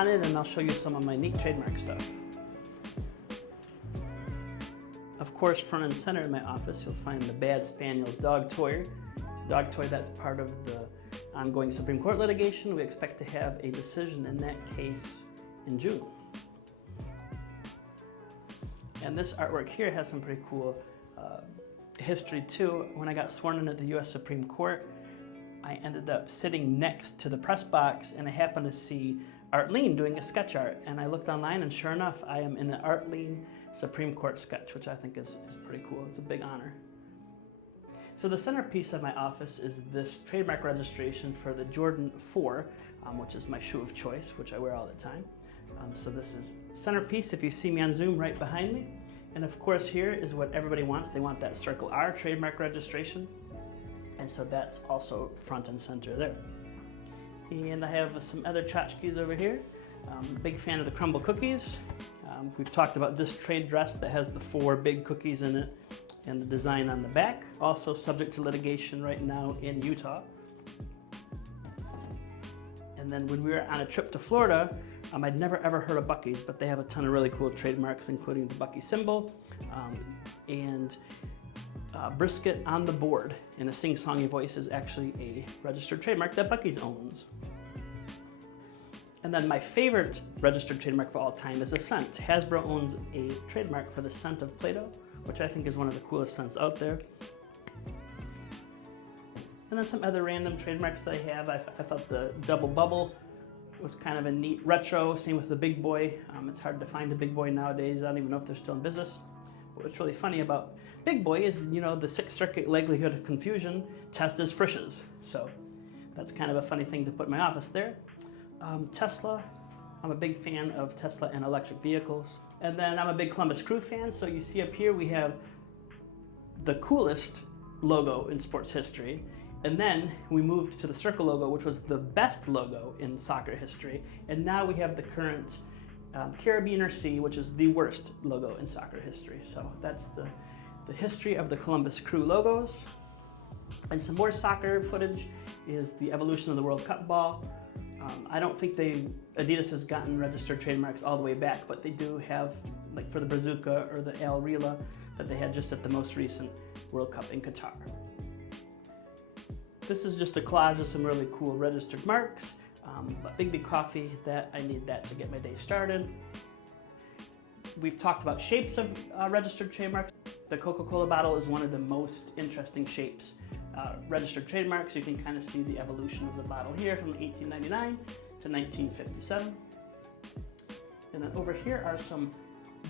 on in and I'll show you some of my neat trademark stuff. Of course, front and center in my office, you'll find the Bad Spaniel's dog toy. Dog toy that's part of the ongoing Supreme Court litigation. We expect to have a decision in that case in June. And this artwork here has some pretty cool history too. When I got sworn in at the US Supreme Court, I ended up sitting next to the press box and I happened to see Arlene doing a sketch art. And I looked online and sure enough, I am in the Arlene Supreme Court sketch, which I think is pretty cool. It's a big honor. So the centerpiece of my office is this trademark registration for the Jordan 4, which is my shoe of choice, which I wear all the time. So this is centerpiece if you see me on Zoom right behind me. And of course here is what everybody wants. They want that Circle R trademark registration. And so that's also front and center there. And I have some other tchotchkes over here. Big fan of the crumble cookies. We've talked about this trade dress that has the 4 big cookies in it and the design on the back. Also subject to litigation right now in Utah. And then when we were on a trip to Florida, I'd never ever heard of Buc-ee's, but they have a ton of really cool trademarks, including the Buc-ee symbol and brisket on the board in a sing-songy voice is actually a registered trademark that Buc-ee's owns. And then my favorite registered trademark for all time is a scent. Hasbro owns a trademark for the scent of Play-Doh, which I think is one of the coolest scents out there. And then some other random trademarks that I have. I thought the Double Bubble was kind of a neat retro. Same with the Big Boy. It's hard to find a Big Boy nowadays. I don't even know if they're still in business. But what's really funny about Big Boy is, you know, the 6th Circuit likelihood of confusion test is Frisch's. So that's kind of a funny thing to put in my office there. Tesla. I'm a big fan of Tesla and electric vehicles. And then I'm a big Columbus Crew fan. So you see up here we have the coolest logo in sports history. And then we moved to the circle logo, which was the best logo in soccer history. And now we have the current Carabiner C, which is the worst logo in soccer history. So that's the history of the Columbus Crew logos. And some more soccer footage is the evolution of the World Cup ball. I don't think Adidas has gotten registered trademarks all the way back, but they do have, like for the Bazooka or the Al Rila that they had just at the most recent World Cup in Qatar. This is just a collage of some really cool registered marks. But Big Coffee, that I need that to get my day started. We've talked about shapes of registered trademarks. The Coca-Cola bottle is one of the most interesting shapes. Registered trademarks, you can kind of see the evolution of the bottle here from 1899 to 1957. And then over here are some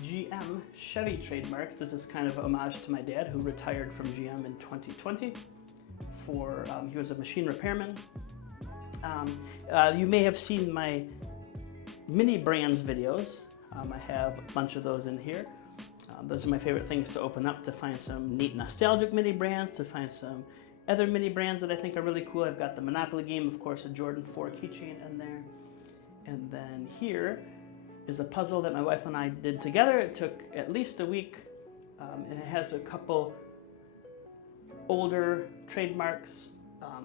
GM Chevy trademarks. This is kind of a homage to my dad, who retired from GM in 2020. He was a machine repairman. You may have seen my mini brands videos. I have a bunch of those in here. Those are my favorite things to open up, to find some neat nostalgic mini brands, to find some other mini brands that I think are really cool. I've got the Monopoly game, of course, a Jordan 4 keychain in there. And then here is a puzzle that my wife and I did together. It took at least a week, and it has a couple older trademarks.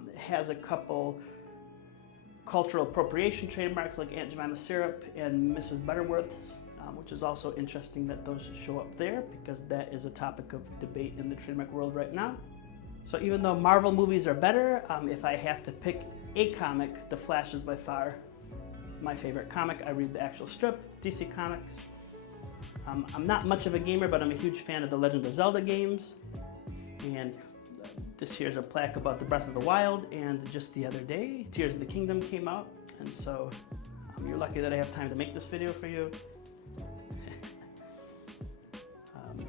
It has a couple cultural appropriation trademarks like Aunt Jemima Syrup and Mrs. Butterworth's, which is also interesting that those show up there because that is a topic of debate in the trademark world right now. So even though Marvel movies are better, if I have to pick a comic, The Flash is by far my favorite comic. I read the actual strip, DC Comics. I'm not much of a gamer, but I'm a huge fan of the Legend of Zelda games. And this here's a plaque about the Breath of the Wild, and just the other day, Tears of the Kingdom came out, and so you're lucky that I have time to make this video for you.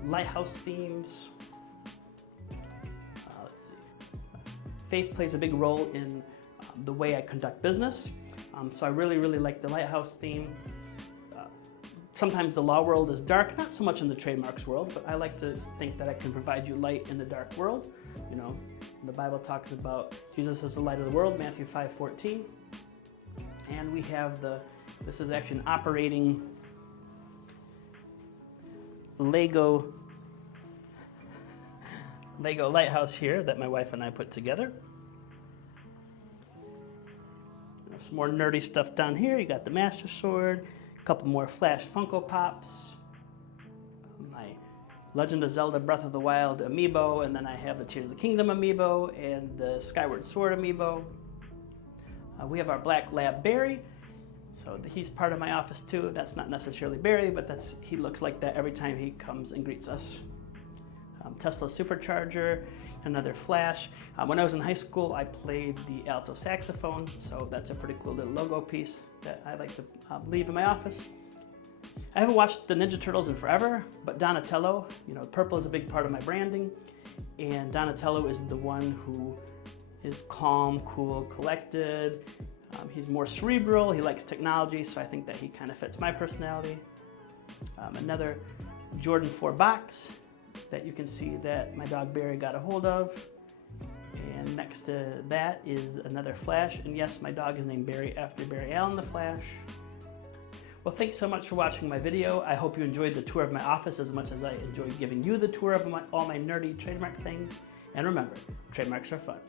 Lighthouse themes. Let's see. Faith plays a big role in the way I conduct business, so I really like the lighthouse theme. Sometimes the law world is dark, not so much in the trademarks world, but I like to think that I can provide you light in the dark world. You know, the Bible talks about Jesus as the light of the world, Matthew 5:14. And we have this is actually an operating Lego lighthouse here that my wife and I put together. Some more nerdy stuff down here. You got the Master Sword, a couple more Flash Funko Pops, my Legend of Zelda Breath of the Wild amiibo, and then I have the Tears of the Kingdom amiibo and the Skyward Sword amiibo. We have our Black Lab Barry, so he's part of my office too. That's not necessarily Barry, but he looks like that every time he comes and greets us. Tesla Supercharger, another Flash. When I was in high school, I played the alto saxophone, so that's a pretty cool little logo piece that I like to leave in my office. I haven't watched the Ninja Turtles in forever, but Donatello, purple is a big part of my branding, and Donatello is the one who is calm, cool, collected. He's more cerebral, he likes technology, so I think that he kind of fits my personality. Another Jordan 4 box that you can see that my dog Barry got a hold of. And next to that is another Flash, and yes, my dog is named Barry after Barry Allen the Flash. Well, thanks so much for watching my video. I hope you enjoyed the tour of my office as much as I enjoyed giving you the tour of all my nerdy trademark things. And remember, trademarks are fun.